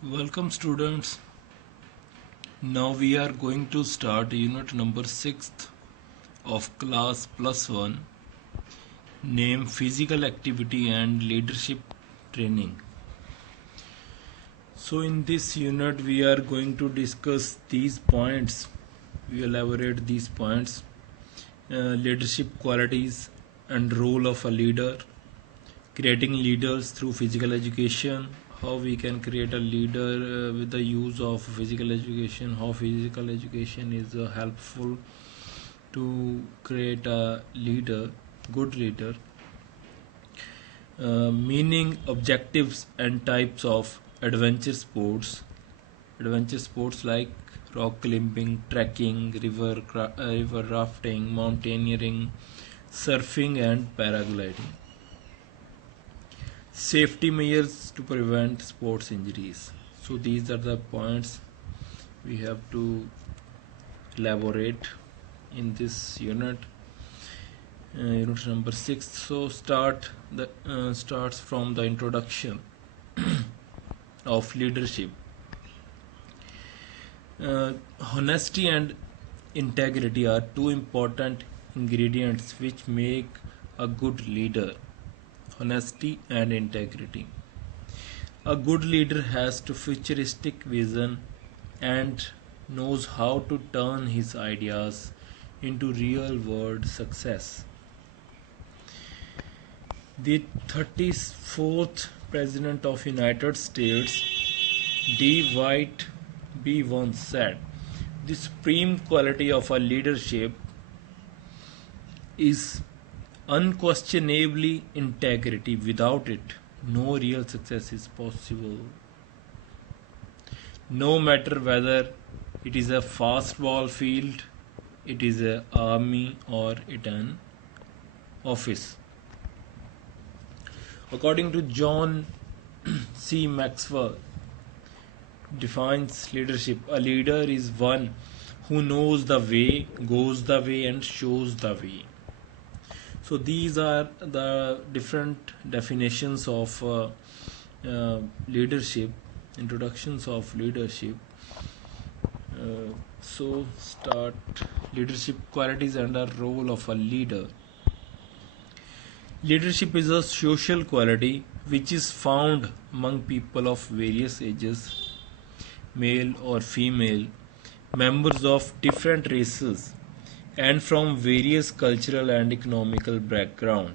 Welcome students. Now we are going to start unit number 6 of class plus 1, name physical activity and leadership training. So in this unit we are going to discuss these points. We elaborate these points. Leadership qualities and role of a leader, creating leaders through physical education, how we can create a leader with the use of physical education, how physical education is helpful to create a leader, good leader, meaning, objectives and types of adventure sports like rock climbing, trekking, river rafting, mountaineering, surfing and paragliding. Safety measures to prevent sports injuries. So these are the points we have to elaborate in this unit. Unit number 6. So starts from the introduction of leadership. Honesty and integrity are two important ingredients which make a good leader. Honesty and integrity. A good leader has to futuristic vision and knows how to turn his ideas into real world success. The 34th President of United States, D. White B. once said, "The supreme quality of a leadership is unquestionably integrity. Without it, no real success is possible. No matter whether it is a fastball field, it is an army, or it an office." According to John C. Maxwell, defines leadership. A leader is one who knows the way, goes the way, and shows the way. So these are the different definitions of leadership, introductions of leadership. So start leadership qualities and the role of a leader. Leadership is a social quality which is found among people of various ages, male or female, members of different races, and from various cultural and economical background.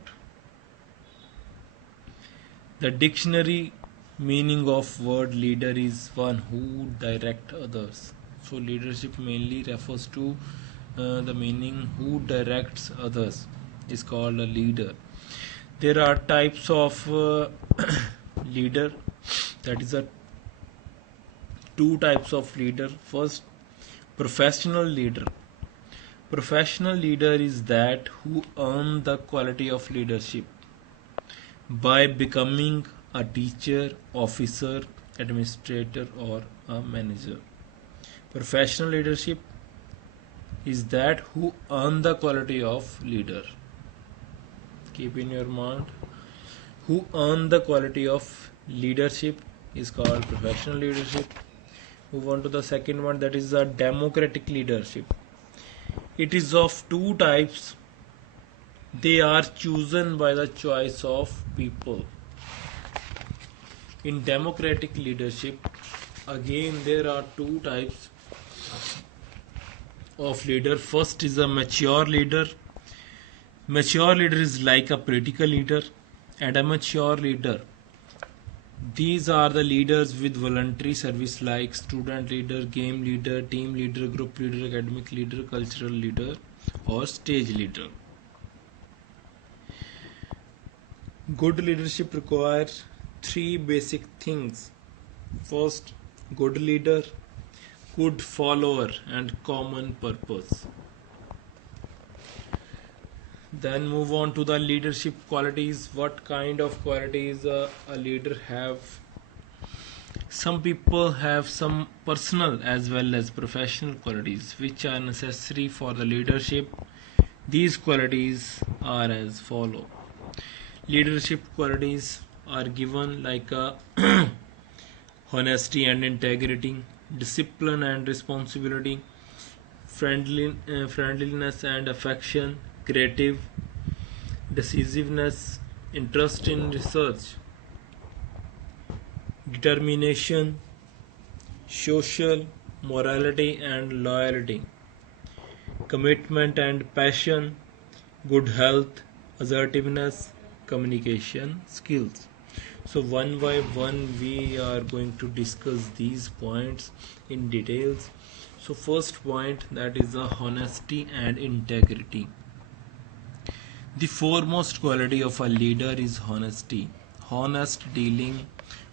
The dictionary meaning of word leader is one who direct others. So leadership mainly refers to the meaning who directs others is called a leader. There are types of leader, that is a two types of leader. First, professional leader. Professional leader is that who earn the quality of leadership by becoming a teacher, officer, administrator, or a manager. Professional leadership is that who earn the quality of leader. Keep in your mind, who earn the quality of leadership is called professional leadership. Move on to the second one, that is a democratic leadership. It is of two types. They are chosen by the choice of people. In democratic leadership, again there are two types of leader. First is a mature leader. Mature leader is like a political leader and a mature leader. These are the leaders with voluntary service like student leader, game leader, team leader, group leader, academic leader, cultural leader, or stage leader. Good leadership requires three basic things. First, good leader, good follower, and common purpose. Then move on to the leadership qualities. What kind of qualities a leader have? Some people have some personal as well as professional qualities which are necessary for the leadership. These qualities are as follow. Leadership qualities are given like a honesty and integrity, discipline and responsibility, friendliness and affection, creative, decisiveness, interest in research, determination, social, morality and loyalty, commitment and passion, good health, assertiveness, communication skills. So one by one we are going to discuss these points in details. So first point, that is the honesty and integrity. The foremost quality of a leader is honesty. Honest dealing,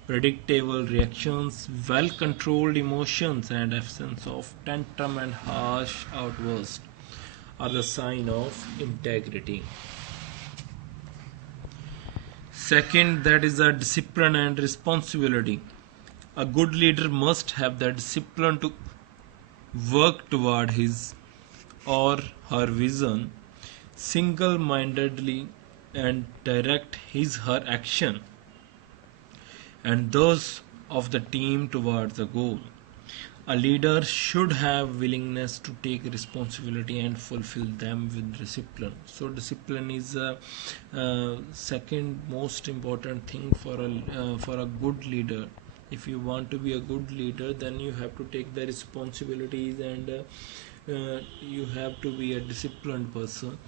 predictable reactions, well controlled emotions, and absence of tantrum and harsh outbursts are the sign of integrity. Second, that is a discipline and responsibility. A good leader must have the discipline to work toward his or her vision single mindedly and direct her action and those of the team towards the goal. A leader should have willingness to take responsibility and fulfill them with discipline. So discipline is a second most important thing for a good leader. If you want to be a good leader, then you have to take the responsibilities and you have to be a disciplined person.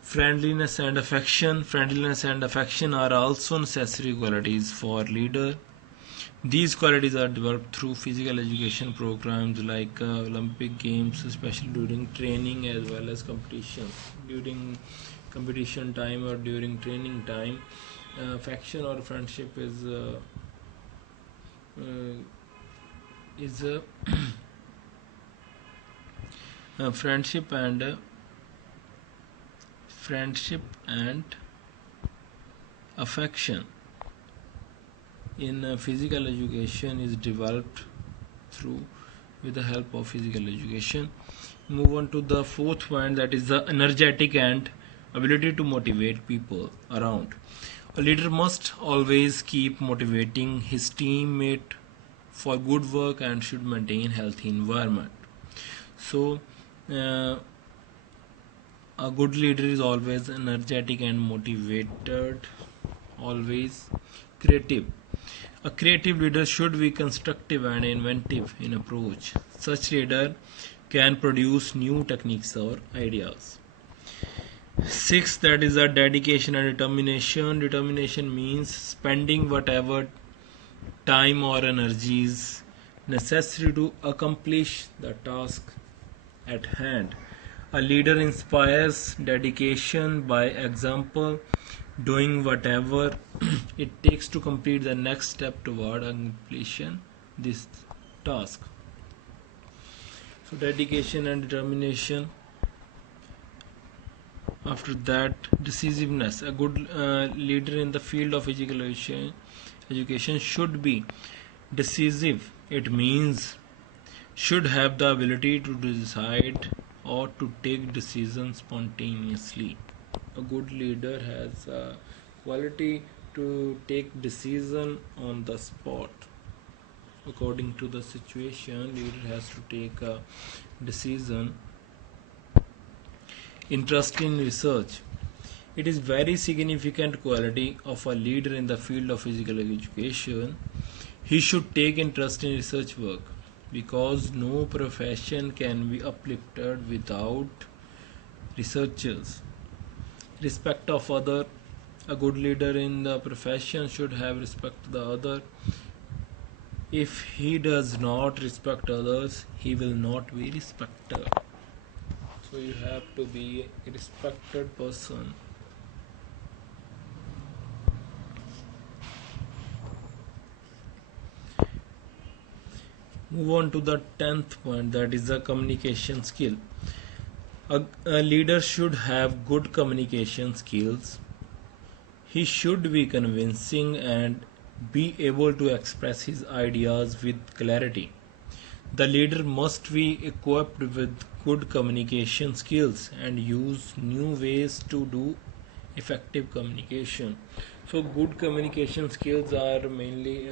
Friendliness and affection are also necessary qualities for leader. These qualities are developed through physical education programs like Olympic Games, especially during training as well as competition. During competition time or during training time, affection or friendship is friendship and affection in physical education is developed through with the help of physical education. Move on to the fourth point, that is the energetic and ability to motivate people around. A leader must always keep motivating his teammate for good work and should maintain healthy environment. So a good leader is always energetic and motivated, always creative. A creative leader should be constructive and inventive in approach. Such leader can produce new techniques or ideas. Sixth, that is a dedication and determination. Determination means spending whatever time or energies necessary to accomplish the task at hand. A leader inspires dedication by example, doing whatever it takes to complete the next step toward completion this task. So dedication and determination. After that, decisiveness. A good leader in the field of education should be decisive. It means should have the ability to decide or to take decisions spontaneously. A good leader has a quality to take decision on the spot. According to the situation, leader has to take a decision. Interest in research. It is very significant quality of a leader in the field of physical education. He should take interest in research work because no profession can be uplifted without researchers. Respect of other. A good leader in the profession should have respect to the other. If he does not respect others, he will not be respected. So you have to be a respected person. Move on to the 10th point, that is the communication skill. A leader should have good communication skills. He should be convincing and be able to express his ideas with clarity. The leader must be equipped with good communication skills and use new ways to do effective communication. So good communication skills are mainly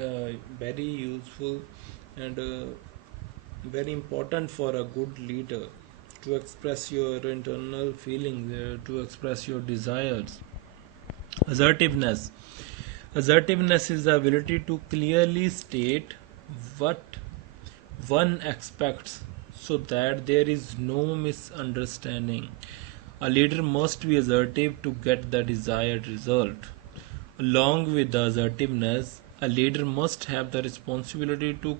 very useful and very important for a good leader to express your internal feelings, to express your desires. Assertiveness. Assertiveness is the ability to clearly state what one expects so that there is no misunderstanding. A leader must be assertive to get the desired result. Along with the assertiveness, a leader must have the responsibility to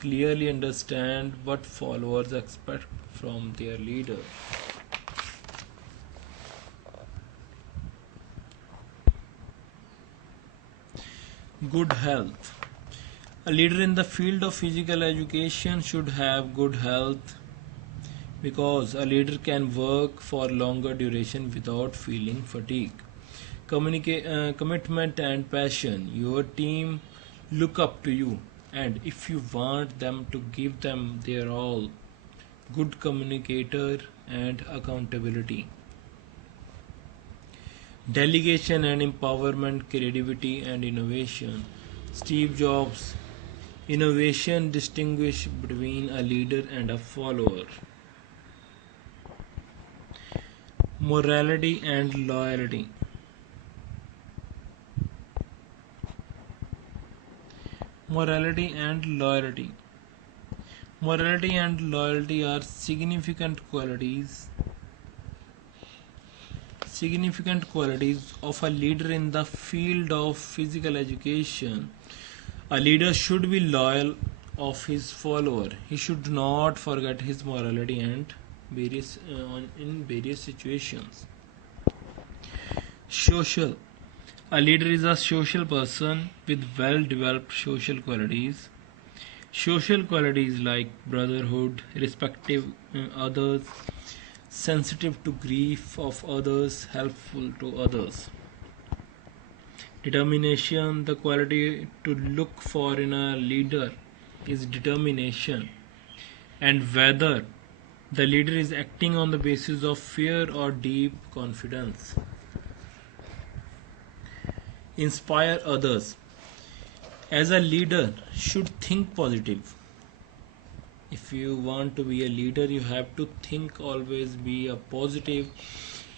clearly understand what followers expect from their leader. Good health. A leader in the field of physical education should have good health because a leader can work for longer duration without feeling fatigue. Commitment and passion. Your team look up to you, and if you want them to give them their all, good communicator and accountability. Delegation and empowerment, creativity and innovation. Steve Jobs. Innovation distinguish between a leader and a follower. Morality and loyalty. Morality and loyalty. Morality and loyalty are significant qualities of a leader in the field of physical education. A leader should be loyal of his follower. He should not forget his morality and in various situations. Social. A leader is a social person with well developed social qualities. Social qualities like brotherhood, respective others, sensitive to grief of others, helpful to others. Determination. The quality to look for in a leader is determination, and whether the leader is acting on the basis of fear or deep confidence. Inspire others. As a leader should think positive. If you want to be a leader, you have to think always be a positive,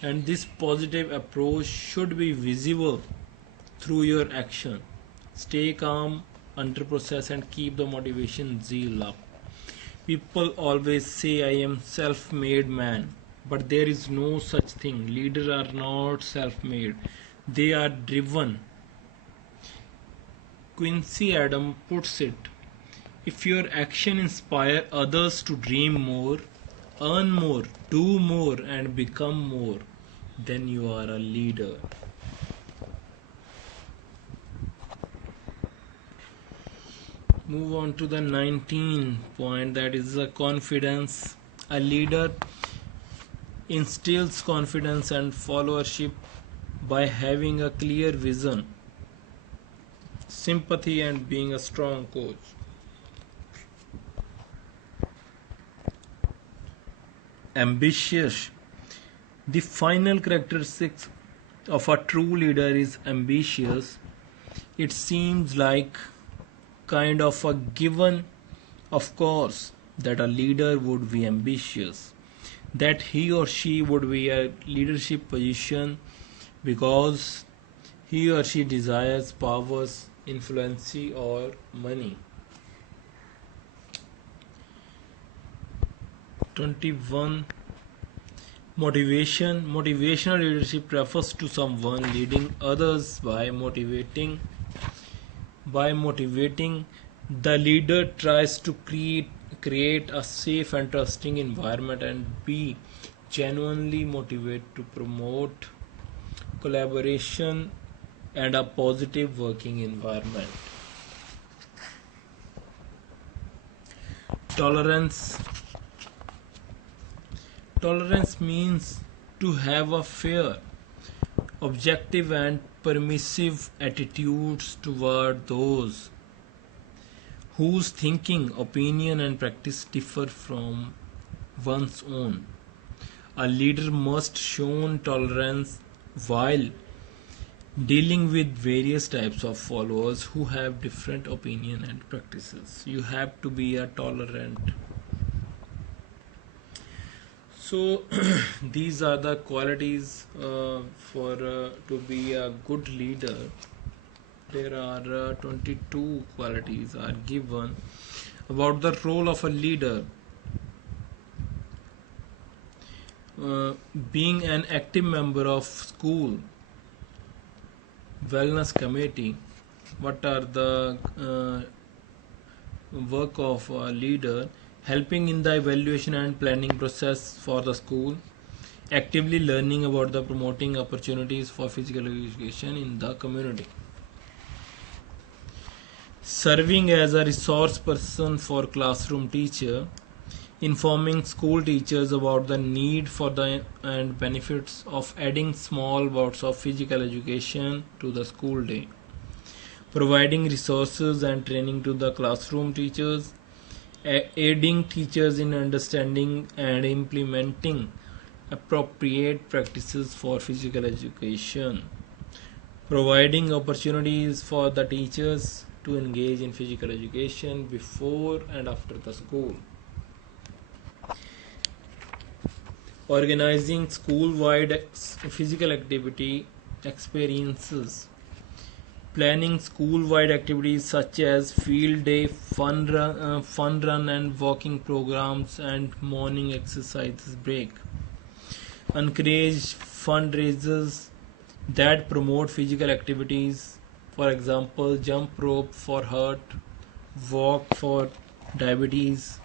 and this positive approach should be visible through your action. Stay calm under process and keep the motivation zeal up. People always say I am self-made man, but there is no such thing. Leaders are not self-made. They are driven. Quincy Adams puts it, if your action inspire others to dream more, earn more, do more and become more, then you are a leader. Move on to the 19th point, that is the confidence. A leader instills confidence and followership by having a clear vision, sympathy and being a strong coach. Ambitious. The final characteristics of a true leader is ambitious. It seems like kind of a given, of course, that a leader would be ambitious, that he or she would be a leadership position because he or she desires powers, influence or money. 21. Motivation. Motivational leadership refers to someone leading others by motivating. The leader tries to create a safe and trusting environment and be genuinely motivated to promote collaboration and a positive working environment. Tolerance. Tolerance means to have a fair, objective and permissive attitudes toward those whose thinking, opinion and practice differ from one's own. A leader must show tolerance while dealing with various types of followers who have different opinion and practices. You have to be a tolerant. So these are the qualities for to be a good leader. There are 22 qualities are given about the role of a leader. Being an active member of school wellness committee. What are the work of a leader? Helping in the evaluation and planning process for the school, actively learning about the promoting opportunities for physical education in the community, serving as a resource person for classroom teacher, informing school teachers about the need for the and benefits of adding small bouts of physical education to the school day, providing resources and training to the classroom teachers, aiding teachers in understanding and implementing appropriate practices for physical education, providing opportunities for the teachers to engage in physical education before and after the school, organizing school-wide physical activity experiences, planning school-wide activities such as field day, fun run and walking programs and morning exercises break. Encourage fundraisers that promote physical activities, for example, jump rope for heart, walk for diabetes,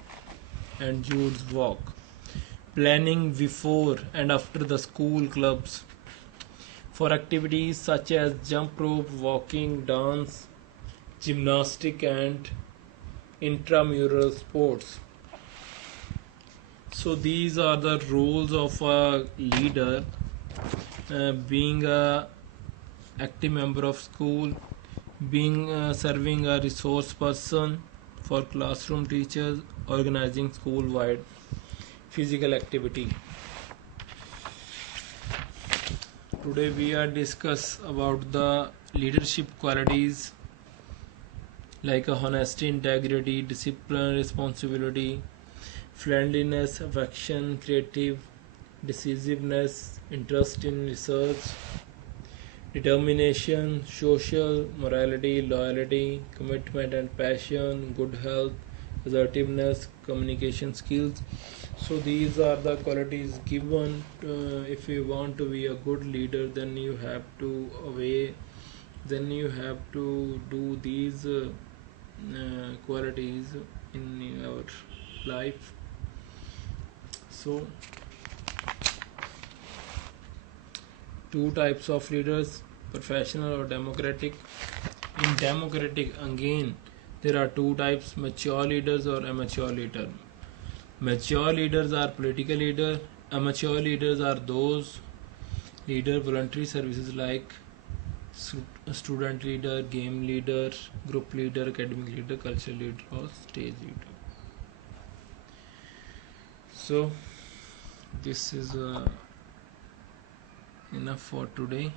and Jude's walk. Planning before and after the school clubs for activities such as jump rope, walking, dance, gymnastic, and intramural sports. So these are the roles of a leader: being a active member of school, being serving a resource person for classroom teachers, organizing school-wide physical activity. Today we are discuss about the leadership qualities like honesty, integrity, discipline, responsibility, friendliness, affection, creative, decisiveness, interest in research, determination, social, morality, loyalty, commitment and passion, good health, assertiveness, communication skills. So these are the qualities given. If you want to be a good leader, then you have to do these qualities in your life. So two types of leaders: professional or democratic. In democratic, again, there are two types: mature leaders or immature leaders. Mature leaders are political leaders. Amateur leaders are those leader voluntary services like student leader, game leader, group leader, academic leader, cultural leader, or stage leader. So this is enough for today.